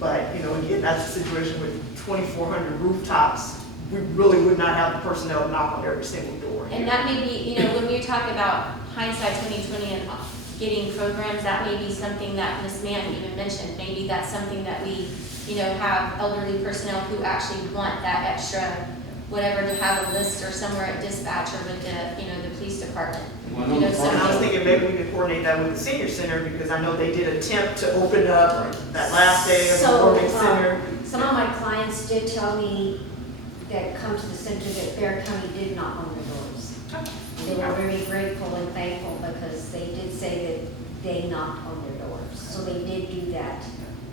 But, you know, again, that's the situation with 2,400 rooftops. We really would not have the personnel to knock on every single door. And that may be, you know, when we talk about hindsight 2020 and getting programs, that may be something that Ms. Mann even mentioned. Maybe that's something that we, you know, have elderly personnel who actually want that extra, whatever, to have a list or somewhere at dispatch or with the, you know, the police department. You know, And I was something. thinking maybe we could coordinate that with the senior center, because I know they did attempt to open up that last day of the So, warming center. some of my clients did tell me that come to the center that Bear County did knock on their doors. They were very grateful and thankful because they did say that they knocked on their doors. So they did do that.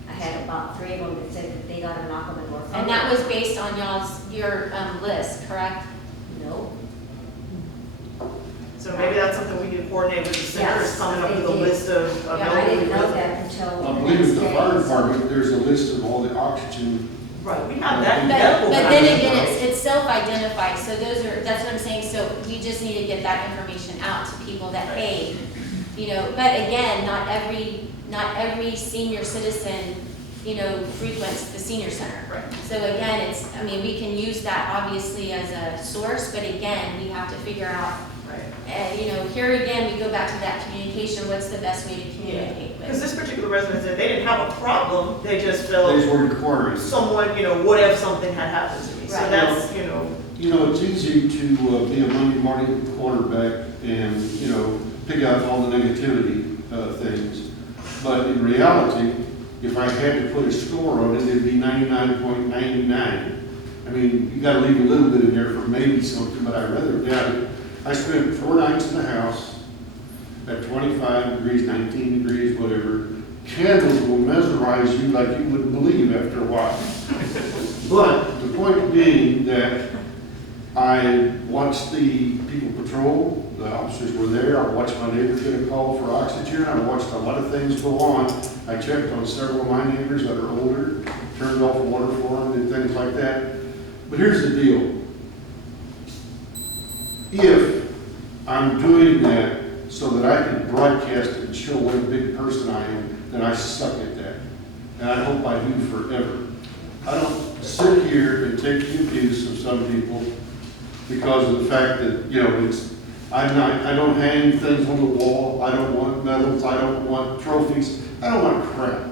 I had about 3 of them that said that they got a knock on the door. And that was based on your list, correct? No. So maybe that's something we can coordinate with the center, is Yes, coming up they with a did. list of Yeah, I elderly didn't know residents. that until I the believe next at the day. fire department, there's a list of all the oxygen. Right, we have that. But medical then records. again, it's self-identified, so that's what I'm saying, so we just need to get that information out to people that, hey, you know, but again, not every senior citizen, you know, frequents the senior center. Right. So again, I mean, we can use that obviously as a source, but again, we have to figure out, Right. you know, here again, we go back to that communication, what's the best way to communicate Because with? this particular resident said they didn't have a problem, they just These felt were requirements. someone, you know, what if something had happened to me? So Right. that's, you know, You know, it's easy to be a Monday morning quarterback and, you know, pick out all the negativity things. But in reality, if I had to put a score on it, it'd be 99.99. I mean, you gotta leave a little bit in there for maybe something, but I'd rather doubt it. I spent 4 nights in the house at 25 degrees, 19 degrees, whatever. Candles will mesmerize you like you wouldn't believe after a while. But the point being that I watched the people patrol, the officers were there, I watched my neighbors get a call for oxygen, I watched a lot of things go on. I checked on several of my neighbors that are older, turned off water for them and things like that. But here's the deal. If I'm doing that so that I can broadcast it and show what a big person I am, then I suck at that. And I hope I do forever. I don't sit here and take the abuse of some people because of the fact that, you know, I don't hang things on the wall, I don't want medals, I don't want trophies, I don't want crap.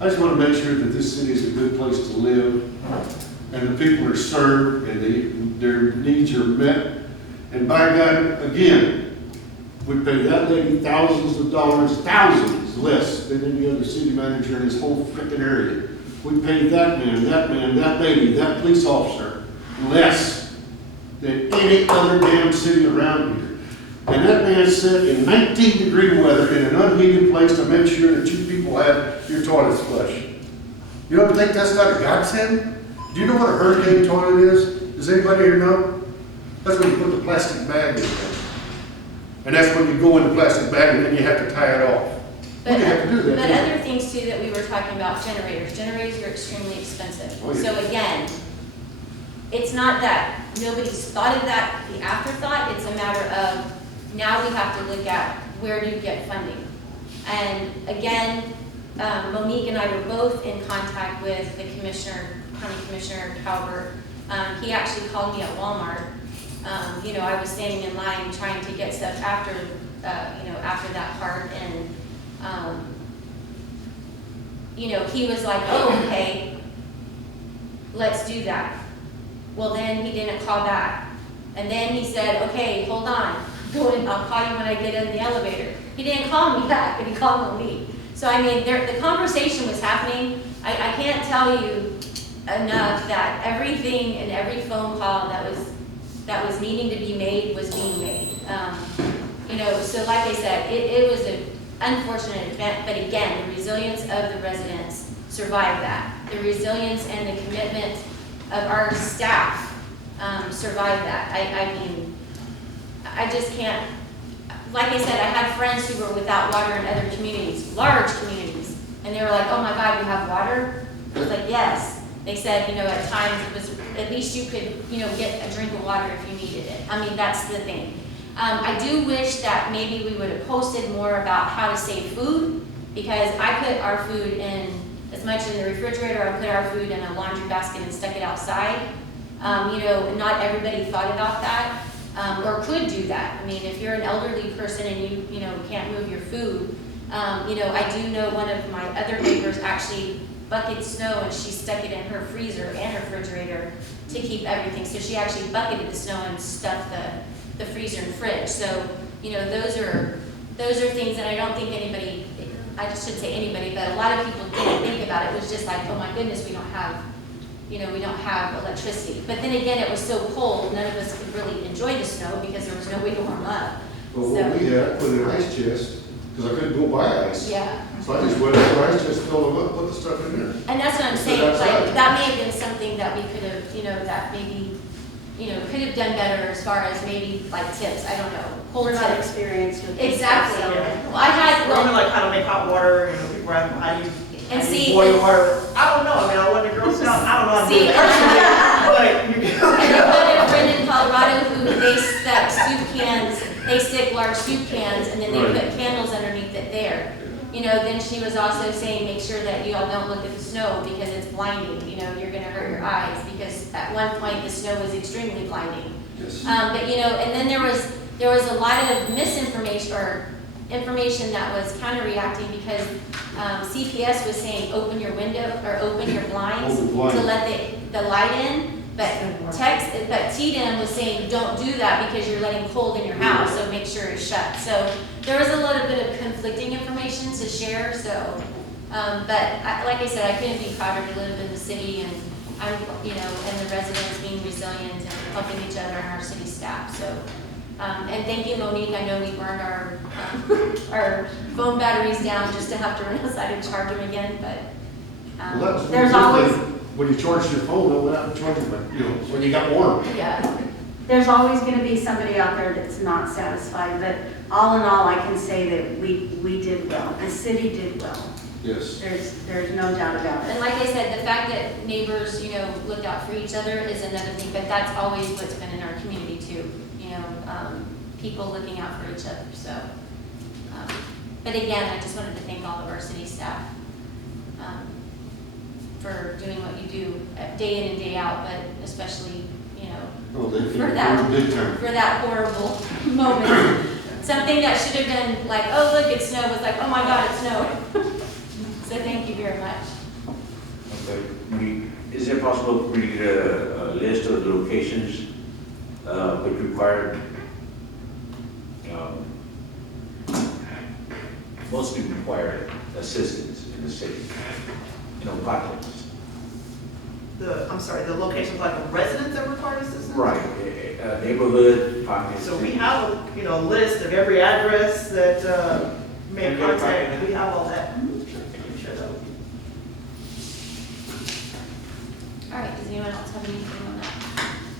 I just want to make sure that this city is a good place to live, and the people are served, and their needs are met. And by God, again, we pay that lady thousands of dollars, thousands less than any other city manager in this whole frickin' area. We pay that man, that lady, that police officer less than any other damn city around here. And that man sat in 19-degree weather in an unheated place to make sure that you people have your toilets flushed. You don't think that's not a godsend? Do you know what a hurricane toilet is? Does anybody here know? That's when you put the plastic bag in there. And that's when you go in the plastic bag and then you have to tie it off. But, You have to do that. but don't you? other things too that we were talking about, generators. Generators are extremely expensive. Oh, yeah. So again, it's not that nobody's thought of that, the afterthought, it's a matter of now we have to look at where do you get funding. And again, Monique and I were both in contact with the commissioner, County Commissioner Calvert. He actually called me at Walmart. You know, I was standing in line trying to get stuff after, you know, after that part, and you know, he was like, oh, okay, let's do that. Well, then he didn't call back. And then he said, okay, hold on, I'll call you when I get in the elevator. He didn't call me back, but he called Monique. So I mean, the conversation was happening. I can't tell you enough that everything and every phone call that was needing to be made was being made. You know, so like I said, it was an unfortunate event, but again, the resilience of the residents survived that. The resilience and the commitment of our staff survived that. I mean, I just can't, like I said, I had friends who were without water in other communities, large communities, and they were like, oh my God, you have water? I was like, yes. They said, you know, at times it was, at least you could, you know, get a drink of water if you needed it. I mean, that's the thing. I do wish that maybe we would have posted more about how to save food, because I put our food in as much in the refrigerator or put our food in a laundry basket and stuck it outside. You know, not everybody thought about that, or could do that. I mean, if you're an elderly person and you know, can't move your food, you know, I do know one of my other neighbors actually bucketed snow and she stuck it in her freezer and her refrigerator to keep everything. So she actually bucketed the snow and stuffed the freezer and fridge. So, you know, those are things that I don't think anybody, I just shouldn't say anybody, but a lot of people didn't think about it. It was just like, oh my goodness, we don't have, you know, we don't have electricity. But then again, it was so cold, none of us could really enjoy the snow because there was no way to warm up. But what we had, put in an ice chest, because I couldn't go buy ice. Yeah. So I just went in the ice chest, filled them up, put the stuff in there. And that's what I'm So saying, that's like, right. that may have been something that we could have, you know, that maybe, you know, could have done better as far as maybe like tips, I don't know. We're not tips. experienced with this Exactly. stuff, so- Yeah. Well, I had, Or even well, like how to make hot water, you know, people have, how do you, and how do you see, boil water? I don't know, I mean, I wasn't a Girl Scout, I don't know how to do See, it personally, but you and I've got a friend in Colorado who they stack soup cans, they stick large soup cans and then they Right. put candles underneath it there. You know, then she was also saying, make sure that you all don't look at the snow because it's blinding, you know, you're gonna hurt your eyes, because at one point the snow was extremely blinding. Yes. But you know, and then there was a lot of misinformation or information that was counter-reacting because CPS was saying open your window or open your blinds Open blinds. to let the light in. But TDM was saying don't do that because you're letting cold in your house, so make sure it's shut. So there was a little bit of conflicting information to share. So, like I said, I couldn't be prouder to live in the city, and I'm, you know, and the residents being resilient and helping each other and our city staff. So, and thank you, Monique. I know we burned our phone batteries down just to have to run outside and charge them again, but Well, that's There's one always- thing. When you charge your phone, it went out and charge it, you know, when you got warm. yeah. There's always gonna be somebody out there that's not satisfied, but all in all, I can say that we did well. The city did well. Yes. There's no doubt about And it. like I said, the fact that neighbors, you know, look out for each other is another thing, but that's always what's been in our community too, you know, people looking out for each other, so. But again, I just wanted to thank all of our city staff for doing what you do day in and day out, but especially, you know, Oh, they For that. big time. for that horrible moment. Something that should have been like, oh, look, it snowed, was like, oh my God, it snowed. So thank you very much. Okay, is it possible for me to get a list of the locations which required, mostly required assistance in the city? You know, potholes. I'm sorry, the locations like the residents that require assistance? Right, neighborhood pockets. So we have a, you know, list of every address that, made Okay, contact, fine. we have all that. Sure that would- All right, does anyone else have anything on that?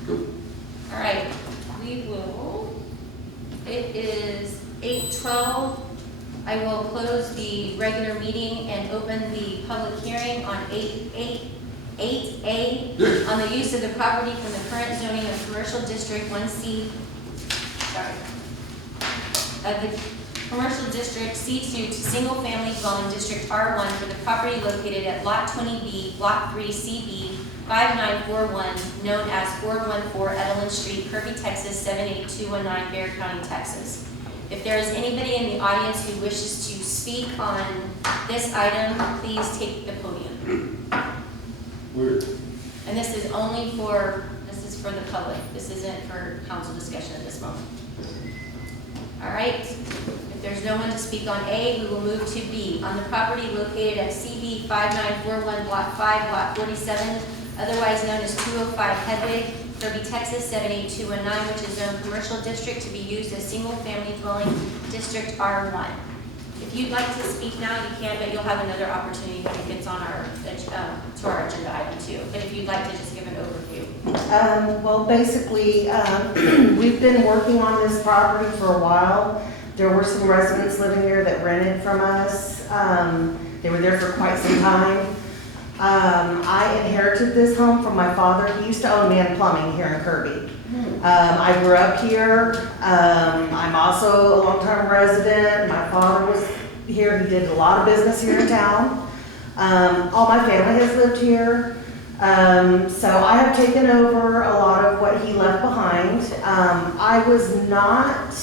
Nope. All right, we will, it is 8:12. I will close the regular meeting and open the public hearing on 8A on the use of the property from the current zoning of commercial district 1C, of the commercial district C2 to single-family dwelling district R1 for the property located at Lot 20B, Block 3, CB 5941, known as 414 Edelin Street, Kirby, Texas 78219, Bexar County, Texas. If there is anybody in the audience who wishes to speak on this item, please take the podium. Weird. And this is only for, this is for the public. This isn't for council discussion at this moment. All right, if there's no one to speak on A, we will move to B. On the property located at CB 5941, Block 5, Lot 47, otherwise known as 205 Hedwig, Kirby, Texas 78219, which is zoned commercial district to be used as single-family dwelling district R1. If you'd like to speak now, you can, but you'll have another opportunity when it gets on our, to our agenda item too. But if you'd like to just give an overview. Well, basically, we've been working on this property for a while. There were some residents living here that rented from us. They were there for quite some time. I inherited this home from my father. He used to own Man Plumbing here in Kirby. I grew up here. I'm also a longtime resident. My father was here. He did a lot of business here in town. All my family has lived here. So I have taken over a lot of what he left behind. I was not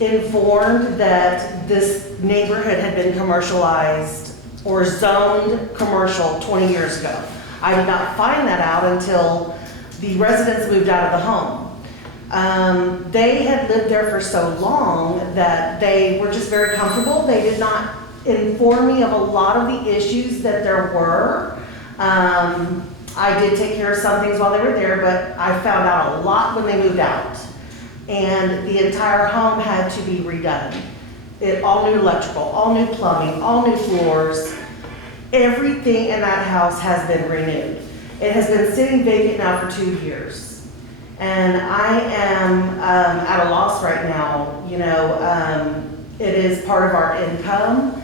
informed that this neighborhood had been commercialized or zoned commercial 20 years ago. I did not find that out until the residents moved out of the home. They had lived there for so long that they were just very comfortable. They did not inform me of a lot of the issues that there were. I did take care of some things while they were there, but I found out a lot when they moved out. And the entire home had to be redone. All new electrical, all new plumbing, all new floors. Everything in that house has been renewed. It has been sitting vacant now for 2 years. And I am at a loss right now. You know, it is part of our income.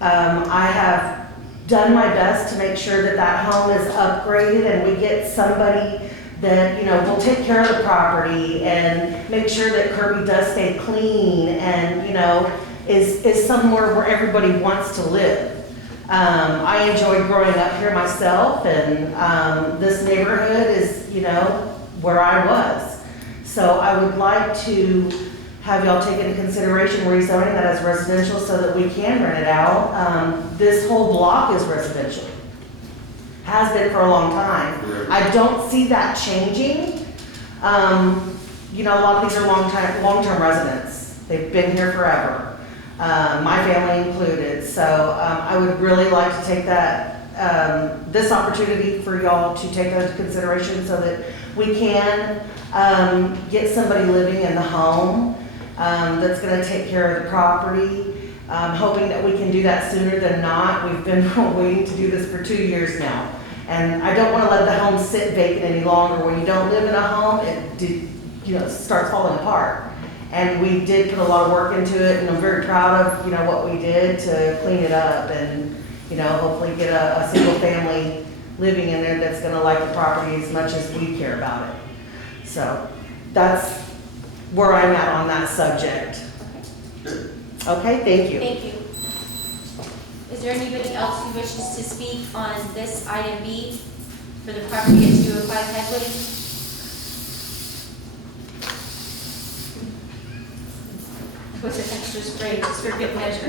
I have done my best to make sure that that home is upgraded and we get somebody that, you know, will take care of the property and make sure that Kirby does stay clean and, you know, is somewhere where everybody wants to live. I enjoyed growing up here myself, and this neighborhood is, you know, where I was. So I would like to have y'all take into consideration rezoning that as residential so that we can rent it out. This whole block is residential. Has been for a long time. Correct. I don't see that changing. You know, a lot of these are long-term residents. They've been here forever. My family included. So I would really like to take that, this opportunity for y'all to take that into consideration so that we can get somebody living in the home that's gonna take care of the property. Hoping that we can do that sooner than not. We've been waiting to do this for 2 years now. And I don't wanna let the home sit vacant any longer. When you don't live in a home, it starts falling apart. And we did put a lot of work into it, and I'm very proud of, you know, what we did to clean it up and, you know, hopefully get a single family living in there that's gonna like the property as much as we care about it. So that's where I'm at on that subject. Okay, thank you. Thank you. Is there anybody else who wishes to speak on this item B for the property at 205 Headway? Was it extra spray just for good measure?